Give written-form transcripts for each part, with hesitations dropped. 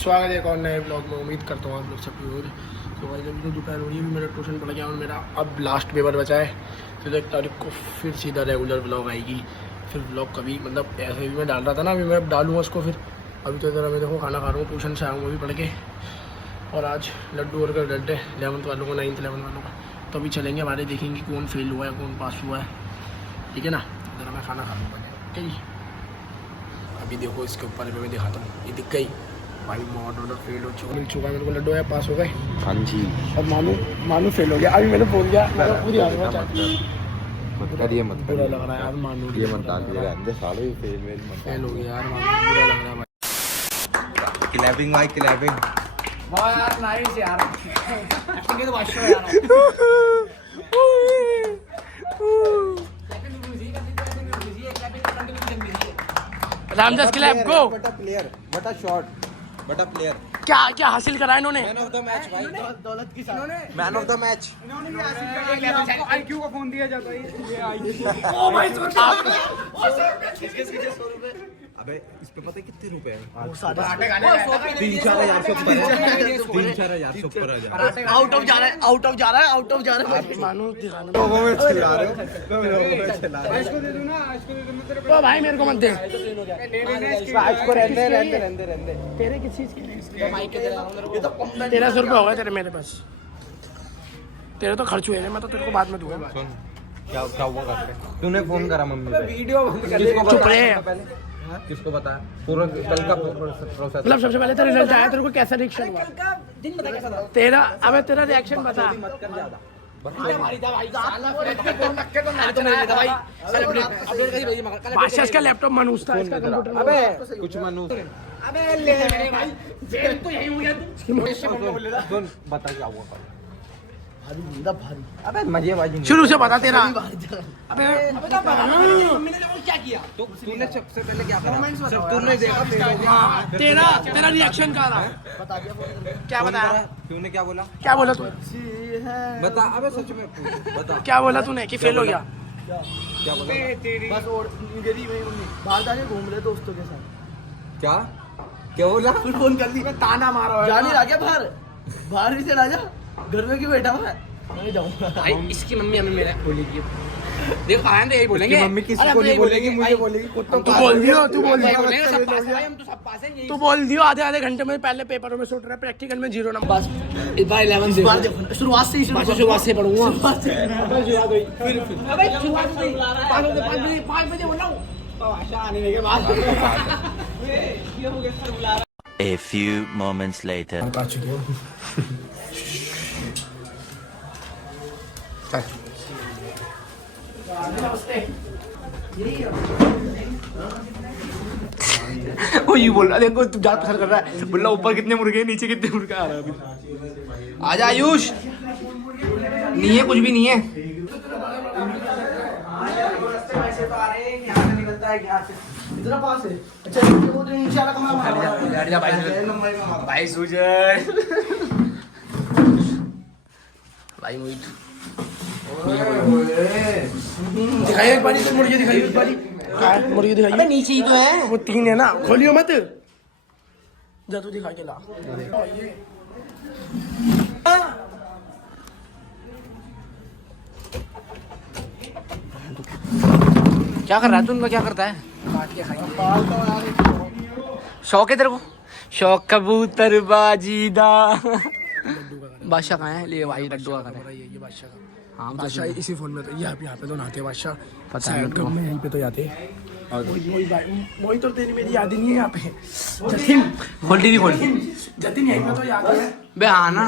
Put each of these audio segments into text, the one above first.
स्वागत है एक और नए ब्लॉग में। उम्मीद करता हूँ आप लोग सब रोज तो भाई जब तो दोपहर हो रही है। मेरा ट्यूशन पढ़ गया और मेरा अब लास्ट पेपर बचा है। फिर 1 तारीख को फिर सीधा रेगुलर ब्लॉग आएगी। फिर ब्लॉग कभी मतलब ऐसे भी मैं डाल रहा था ना, अभी मैं डालूँगा उसको। फिर अभी तो इधर मैं देखो खाना खा रहा हूँ, ट्यूशन से आऊँगा अभी पढ़ के। और आज लड्डू और रिजल्ट है 11th वालों को, 9th 11th वालों का। तो अभी चलेंगे हमारे, देखेंगे कौन फेल हुआ है कौन पास हुआ है, ठीक है ना। ज़रा मैं खाना खा लूँ पहले, ठीक है। अभी देखो इसके ऊपर मैं दिखाता हूँ, ये दिख गई भाई। मॉडल फेल हो चुका, मिल चुका है मेरे को लड्डू है, पास हो गए। हाँ जी। और मानू फेल हो गया। अभी मैंने बोल दिया मत करिए मत बुरा लग रहा है यार। मानू ये मत डालिए अंदर सालों ही फेल हो गया यार। मानू बुरा लग रहा है भाई। क्लैपिंग भाई क्लैपिंग। वाह यार नाइस यार। एक्टिंग के तो बादशाह यार। रामदास क्लैप गो। बटा प्लेयर, बटा शॉट, बटा प्लेयर। क्या क्या हासिल करा इन्होंने? मैन ऑफ द मैच भाई। दौलत की साथ man of the match. IQ का फोन दिया जाता है। ओ भाई 100 अबे इस पे पता है कितने रुपए हैं? 3-4 हज़ार से ऊपर है। 3-4 हज़ार से ऊपर है। आउट ऑफ जा रहा है, आउट ऑफ जा रहा है, आउट ऑफ जा रहा है। मानो दिखाना लोगों में चिल्ला रहे हो, तुम लोगों में चिल्ला रहे हो। इसको दे दूं ना, इसको दे दूं ना तेरे को। ओ भाई मेरे को मत दे। इसको रहने। तेरे किस चीज के लिए? माइक के दे रहा हूं तेरे को। ये तो 1300 रुपए हो गए तेरे मेरे पास। तेरे तो खर्च हुए हैं, मैं तो तेरे को बाद में दूंगा। सुन क्या क्या हुआ करते? तूने फोन करा मम्मी पे? वीडियो बंद कर दे। चुप रहे। किसको बता? पूरा कल का प्रोसेस। मतलब सबसे पहले तेरा रिजल्ट आया, तेरे को कैसा रिएक्शन हुआ? दिन बता कैसा था तेरा? अबे तेरा रिएक्शन बता। मत कर ज्यादा। बादशाह का लैपटॉप मनूस था, इसका कंप्यूटर। अबे कुछ मनूस। अबे ले मेरे भाई, जेल तो यही हो गया तू। सुन बता क्या हुआ कल? भारी। अबे मजेबाजी शुरू से बता तेरा। अबे मम्मी ने क्या किया? तो तूने सबसे पहले क्या करा? सब तूने देखा। हाँ, तेरा रिएक्शन क्या रहा? क्या बताया? तूने क्या बोला? क्या बोला तू? बता। अबे सच में पूछ, बता क्या बोला तूने कि फेल हो गया? क्या बोला? बस और गरी वही मम्मी बाहर जाके घूम रहे दोस्तों के साथ। क्या क्या बोला? फिर फोन कर ली, ताना मारा जा नहीं रहा क्या बाहर भी चला जा, घर में क्यों बैठा हुआ है? मैं जाऊंगा भाई। इसकी मम्मी हमें मेरा बोलेगी, देखो आए तो यही बोलेंगे। मम्मी किसी को नहीं बोलेगी, मुझे बोलेगी। तू बोल दियो सब पास है भाई, हम तो सब पास हैं। तू बोल दियो आधे घंटे में पहले पेपरों में शूट रहा है, प्रैक्टिकल में 0 नंबर। बस इस बार 11 से शुरुआत से ही शुरुआत से पढ़ूंगा। फिर अबे शुरुआत से 5 बजे बोला हूं भाषा आने के बाद। A few moments later. आ चुके हो। वो ये बोल रहा है, देखो तू ज्यादा पसंद कर रहा है, बोल रहा ऊपर कितने मुर्गे नीचे कितने मुर्गे आ रहा है अभी। आजा आयुष, नहीं है कुछ भी नहीं है। इतना पास है। अच्छा वो तो नीचे वाला कमरा भाई सुजय भाई मोहित दिखाइए एक बारी, मुर्गी दिखाइए एक बारी। मुर्गी दिखाइए। अबे नीचे ही तो है। वो 3 है ना, खोलियो मत। जा तू दिखा के ला। क्या कर रहा है तू? उनका क्या करता है? काट के खाइए। शौक है तेरे को? शौक कबूतर बाजीदा। बादशाह कहाँ है? ले भाई लड्डू का है। ये बादशाह का। हाँ बादशाह इसी फोन में तो यहाँ पे तो नहाते बादशाह। पता है साइड कब में यहीं पे तो जाते। वही तो तेरी मेरी याद ही नहीं है यहाँ पे। जतिन खोल टीवी खोल। जतिन यहीं पे तो याद है। बे हाँ ना,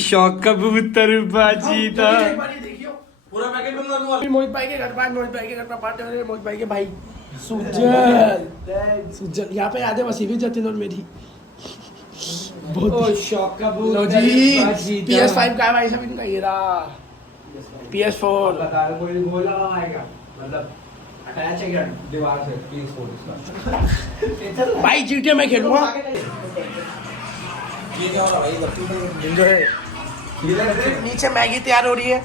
शौक कबूतर बाजीदा। पूरा पैकेट बंद कर दूंगा। मोहित भाई के घर पर, मोहित भाई के घर पर पार्टी हो रही है। मोहित भाई के भाई सुजल यहाँ पे याद है, वसीफी जतिन और मेरी बहुत शौक लो जी। PS5 का है भाई सब इनका, ये रहा PS4। दीवार से PS4 भाई GTA में खेलूंगा। ये क्या हो रहा है? जो है नीचे मैगी तैयार हो रही है,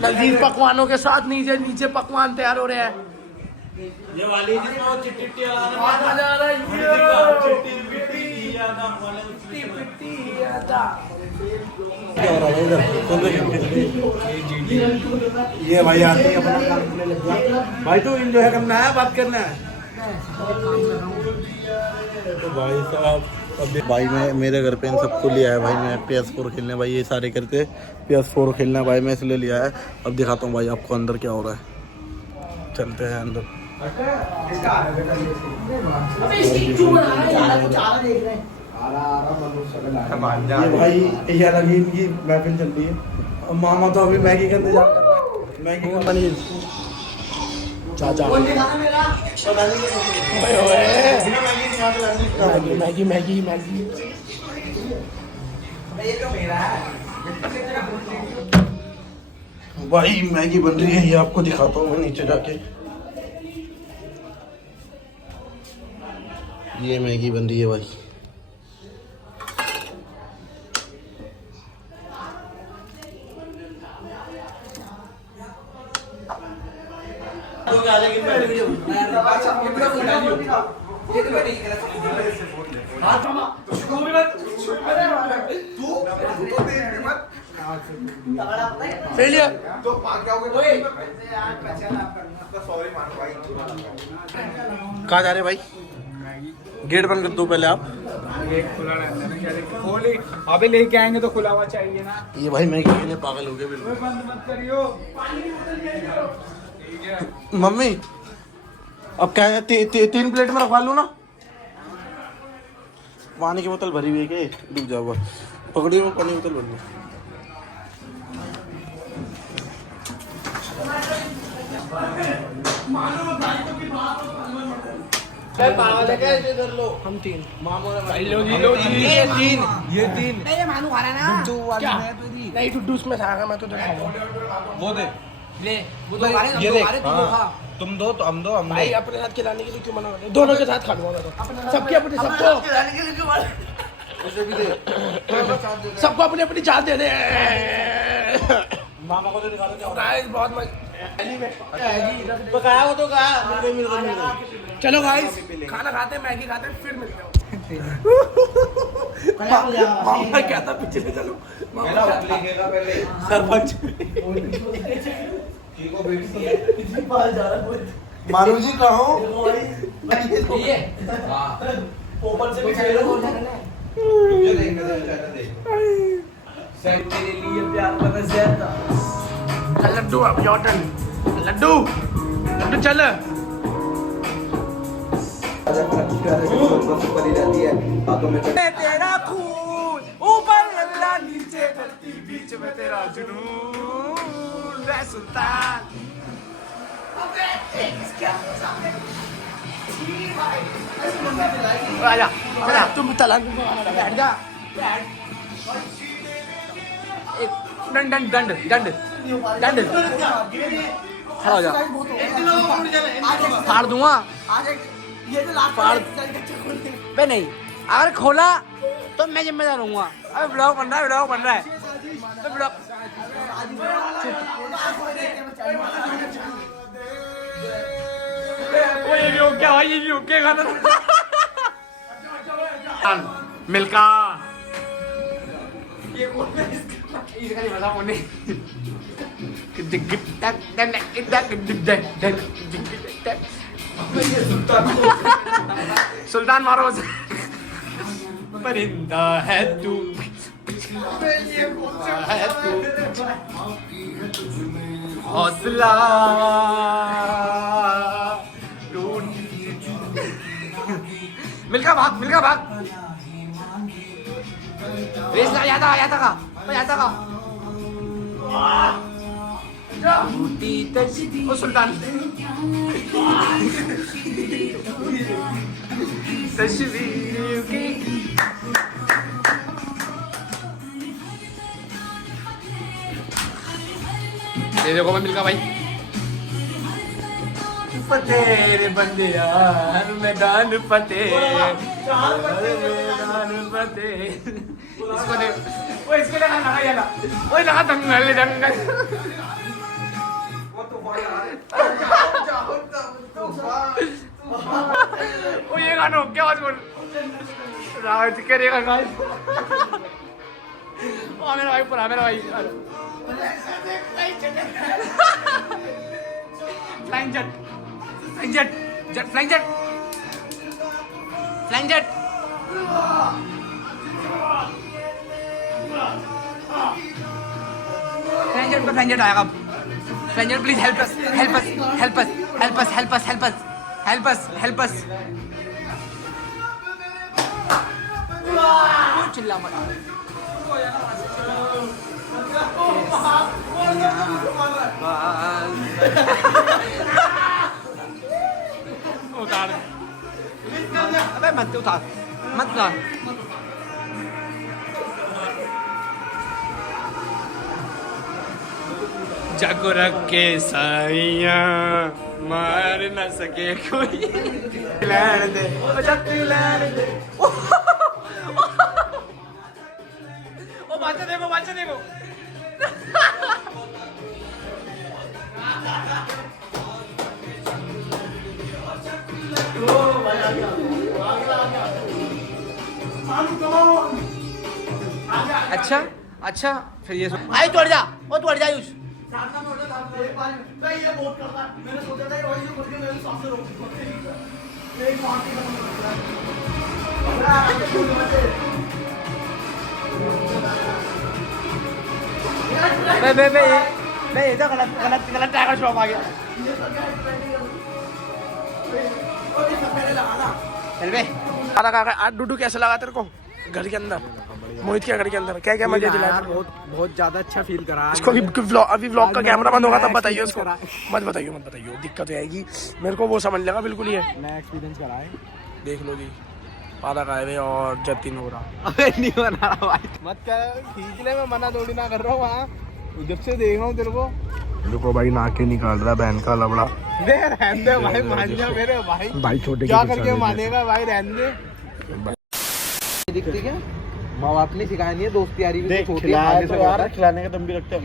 लजीज पकवानों के साथ नीचे पकवान तैयार हो रहे हैं। ये वाली जिसमें वो चिट्टी वाला ये भाई आते ही अपना काम करने लग गया। भाई तू एंजॉय करना है, बात करना है। तो भाई साहब अब भाई मैं मेरे घर पे इन सबको लिया है भाई, मैं PS4 खेलने, भाई ये सारे करते PS4 खेलना भाई, मैं इसलिए लिया है। अब दिखाता हूँ भाई आपको अंदर क्या हो रहा है, चलते हैं अंदर। ये भाई ये लगी इनकी महफिल चल रही है। मामा तो अभी मैगी का इंतजार कर रहा है, मैगी पनीर चाचा मैगी मैगी मैगी भाई मैगी बन रही है, ये आपको दिखाता हूँ मैं नीचे जाके। ये मैगी बन रही है भाई। कहाँ जा रहे भाई? गेट बंद कर दो पहले आप। गेट खुला रहता है क्या खोले? अबे लेके आएंगे तो खुला हुआ चाहिए ना। ये भाई मैगी के लिए पागल हो गए बिल्कुल। बंद मत करियो। मम्मी अब क्या है, 3 प्लेट में रखवा लूँ ना? पानी की बोतल भरी हुई है क्या? डूब जाओ, पकड़ी वो पानी की बोतल भर लो। हम 3 ये तीन नहीं मानू खा रहा है ना क्या? नहीं डुड्डू उसमें खाएगा, मैं तो खाऊंगा। वो दे ले वो तो खा रहे, ये देख, तू तो खा। तुम दो तो हम दो, हम भाई दो। अपने साथ खिलाने के लिए क्यों मना कर रहे? दोनों के साथ खा लूंगा मैं तो। सबके अपने सबको अपनी अपनी चाट दे दे। मामा को तो दिखा दो क्या हो रहा गाइस बहुत मजा। है। पकाया हो तो कहा। चलो गाइस खाना खाते हैं, मैगी खाते हैं, फिर मिलते हैं। मामा क्या था पिछले? चलो सरपंच मारू जी कहाँ हो? लड्डू अब जॉर्डन लड्डू लड्डू चल। तेरा खून ऊपर अल्लाह नीचे धरती बीच में तेरा जुनून रे सुल्तान। आजा चला तुम तलाक बैठ जा। दंड दंड दंड दंड दंड खड़ा हो जा, फाड़ दूंगा। फाड़ बे नहीं, अगर खोला तो मैं जिम्मेदार हूँगा। अबे ब्लॉग बन रहा है, ब्लॉग बन रहा है, ब्लॉग। वो ये भी हो क्या भाई? ये भी हो क्या खाना? मिल्का ये इसका नहीं पता मुझे। सुल्तान मारो उसे। परिंदा है तू, है तू, हौसला मिल्का भाग, मिल्का भाग। रेस लगा, याता का ओ सुल्तान तस्वीर की ये देखो मैं मिल्का भाई। फतेह बंदे यार मैदान फतेह, मैदान फतेह। इसको देख, वो इसको लगा याला, वो लगा दंगल दंगल। ओ ये गाना हो क्या बोल राज करेगा गाइस। ओ मेरा भाई पूरा मेरा भाई flying jet flying jet jet flying jet flying jet flying jet आएगा। Flying jet please help us help us help us help us help us help us help us help us. चिल्ला मत उतार अबे मत उतार मत उतार। जागो रख के साइया मार न सके कोई लैण दे जत्ती लैण दे। ओ बाचा देखो बाचा देखो। अच्छा अच्छा फिर ये आई तोड़ जा वो तोड़ जा आयुष। ये तो गलत गलत गलत टाइगर शॉप आ गया। चल बे आज डूडू कैसा लगा तेरे को घर के अंदर मोहित के घर के अंदर क्या क्या मजे दिलाया? बहुत ज्यादा अच्छा फील करा। इसको अभी व्लॉग का कैमरा बंद होगा तब बताइए उसको। मत बताइए दिक्कत हो जाएगी मेरे को वो समझ लेगा बिल्कुल ही है। नया एक्सपीरियंस करा है। देख लो जी पारा आए और जतिन हो रहा। अबे नहीं बना रहा भाई मत कर खींच ले मैं मना थोड़ी ना कर रहा हूँ वहाँ जब से देख रहा हूँ तेरे को। देखो भाई नाके निकाल रहा बहन का लबड़ा। दे रहने दे भाई मान जा मेरे भाई छोटे क्या करके मानेगा भाई रहने दे। दिखती क्या माँ बाप ने सिखाया नहीं है दोस्ती यारी भी छोटी है तो यार खिलाने का दम भी रखते हैं।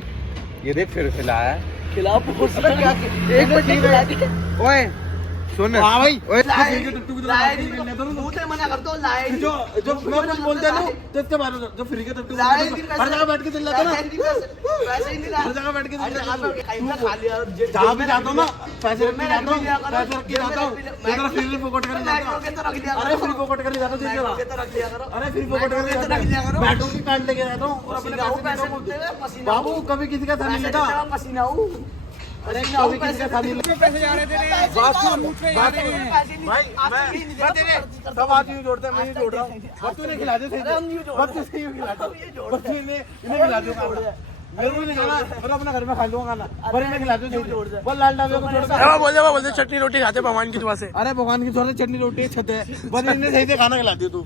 ये देख फिर खिलाया खिला क्या एक ओए सुन हाँ भाई ओए मना करता हूँ जो मैं कुछ बोलते ना तो इसके बारे में जो फ्री के टट्टू हर जगह बैठ के चल जाता ना हर जगह बैठ के जहाँ भी जाता हूँ ना पैसे रख के जाता हूँ पैसे रख के जाता हूँ फ्री फोकट कर अरे फ्री फोकट कर जाता हूँ अरे फ्री फोकट कर बैठो की कार्ड लेके जाता हूँ बाबू कभी किसी का था नहीं लेता पसीना अरे कभी किसी का था नहीं पैसे जा रहे थे भाई सब आदमी जोड़ते हैं मैं नहीं जोड़ रहा हूँ बच्चों ने खिला दे बच्चों से बच्चों ने इन्हें खिला दो मेरे को नहीं खाना मैं अपना घर में खा लूंगा खाना पर इन्हें खिला दो बोल लाल डाबे को छोड़ बोलते चटनी रोटी खाते भगवान की दुआ से। अरे भगवान की दुआ से चटनी रोटी छत है बस इन्हें सही से खाना खिला दियो तू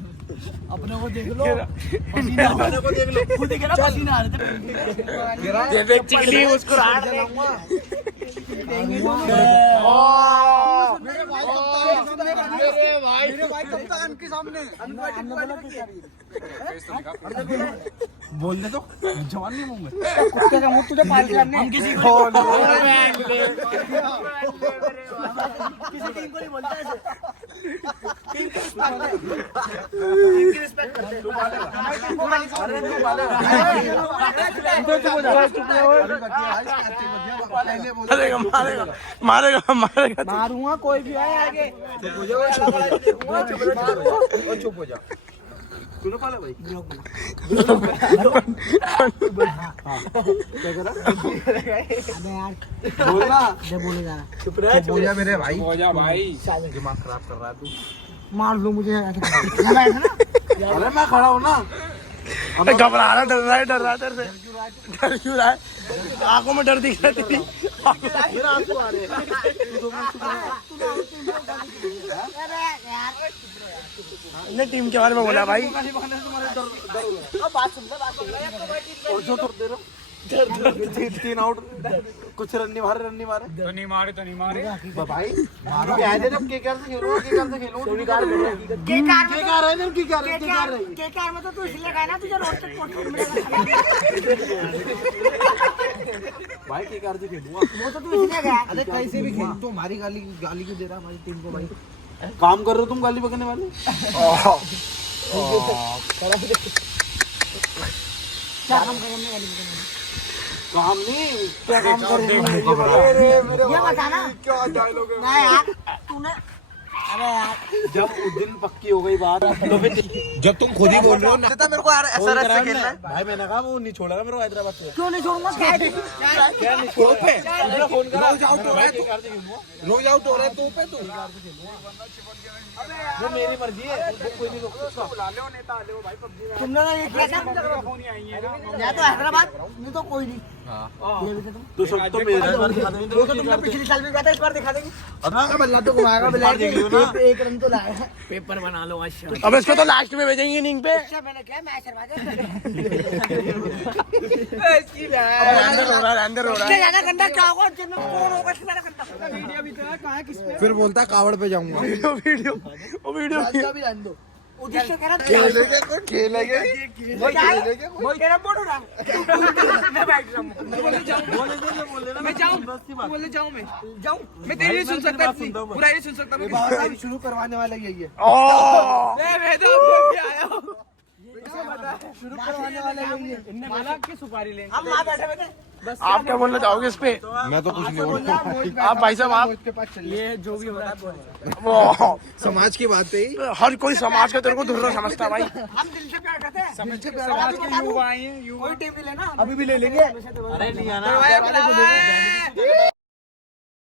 अपने को देख लो अपने को देख लो खुद देख ना पसीना आ रहा है चिकली उसको मेरे भाई कप्तान के सामने बोल दे तो जवान नहीं मुंह में कुत्ते का मुंह तुझे पाल करने हम किसी को किसी टीम को नहीं बोलता ऐसे टीम की रिस्पेक्ट करते हैं मारेगा मारूंगा कोई भी आए आगे चुप हो जा सुनो पाला भाई क्या करा बोलना बोले जा चुप रह बोलिया मेरे भाई हो जा भाई दिमाग खराब कर रहा है तू मार लो मुझे अरे मैं खड़ा हूँ ना घबरा रहा डर रहा है डर क्यों रहा है आंखों में डर दिख रहा है तेरी मेरा आंसू आ रहे ने टीम के बारे में बोला भाई और जो तो दे रहा तीन आउट, कुछ रन नहीं मारे तो नहीं मारे भाई मारो क्या है जब केकेआर से खेलो, केकेआर से खेलो, केकेआर है ना, केकेआर में तो तू इसलिए गया ना, तुझे रोड तक पोस्ट मिलेगा। भाई केकेआर से खेलूंगा। वो तो तू इसलिए गया। अरे कैसे भी खेल, तू हमारी गाली क्यों दे रहा हमारी टीम को भाई? काम कर रहे हो तुम गाली बकने वाले। क्या काम करेंगे गाली में? काम नहीं, क्या काम कर रहे ये बता ना। क्या डायलॉग नहीं यार, तूने अरे यार जब उस दिन पक्की हो गई बात तो फिर जब तुम खुद ही बोल रहे हो ना, मेरे को यार SRS से खेलना है। भाई मैंने कहा वो नहीं छोड़ेगा मेरे को हैदराबाद से। क्यों नहीं छोड़ूंगा? क्या है? क्या नहीं छोड़ोगे? फोन करा, रोज आउट हो रहा है तू पे तू। वो मेरी मर्जी है, वो कोई नहीं रोक सकता। तुमने ना ये किया था? या तो हैदराबाद, नहीं तो कोई नहीं। ये भी तुम। तो सब तो मेरा वो तो तुमने पिछले साल भी कहा था, इस बार दिखा देंगे। अब बल्ला तो घुमाएगा, बिल्ला एक रन तो लाया है। पेपर बना लो आज शाम। अब इसको तो लास्ट में भेजेंगे इनिंग पे। अच्छा मैंने क्या मैच हरवा अंदर हो रहा इससे ज्यादा गंदा क्या होगा? जिनमें कौन होगा इससे ज्यादा गंदा? वीडियो भी तो है, कहाँ है किसमें? फिर बोलता कावड़ पे जाऊंगा। वीडियो भी रहने दो। उद्देश्य कह रहा था खेलेंगे तेरा बोर्ड हो रहा है। मैं बैठ रहा हूँ। मैं जाऊँ मैं तेरी नहीं सुन सकता, बुरा नहीं सुन सकता मैं। शुरू करवाने वाला यही है, शुरू करवाने वाला यही है। इनने बोला कि सुपारी लेंगे। हम वहाँ बैठे बैठे आप क्या बोलना चाहोगे इस पे? मैं तो कुछ नहीं बोलूंगा। आप भाई साहब, आप उसके पास चलिए, ये जो भी हो रहा है वो समाज की बात है। हर कोई समाज का तेरे को धुर्रा समझता है भाई। हम दिल से प्यार करते हैं। समझ के समाज के युवा आए हैं, कोई टीम भी लेना अभी भी ले लेंगे। अरे नहीं आना।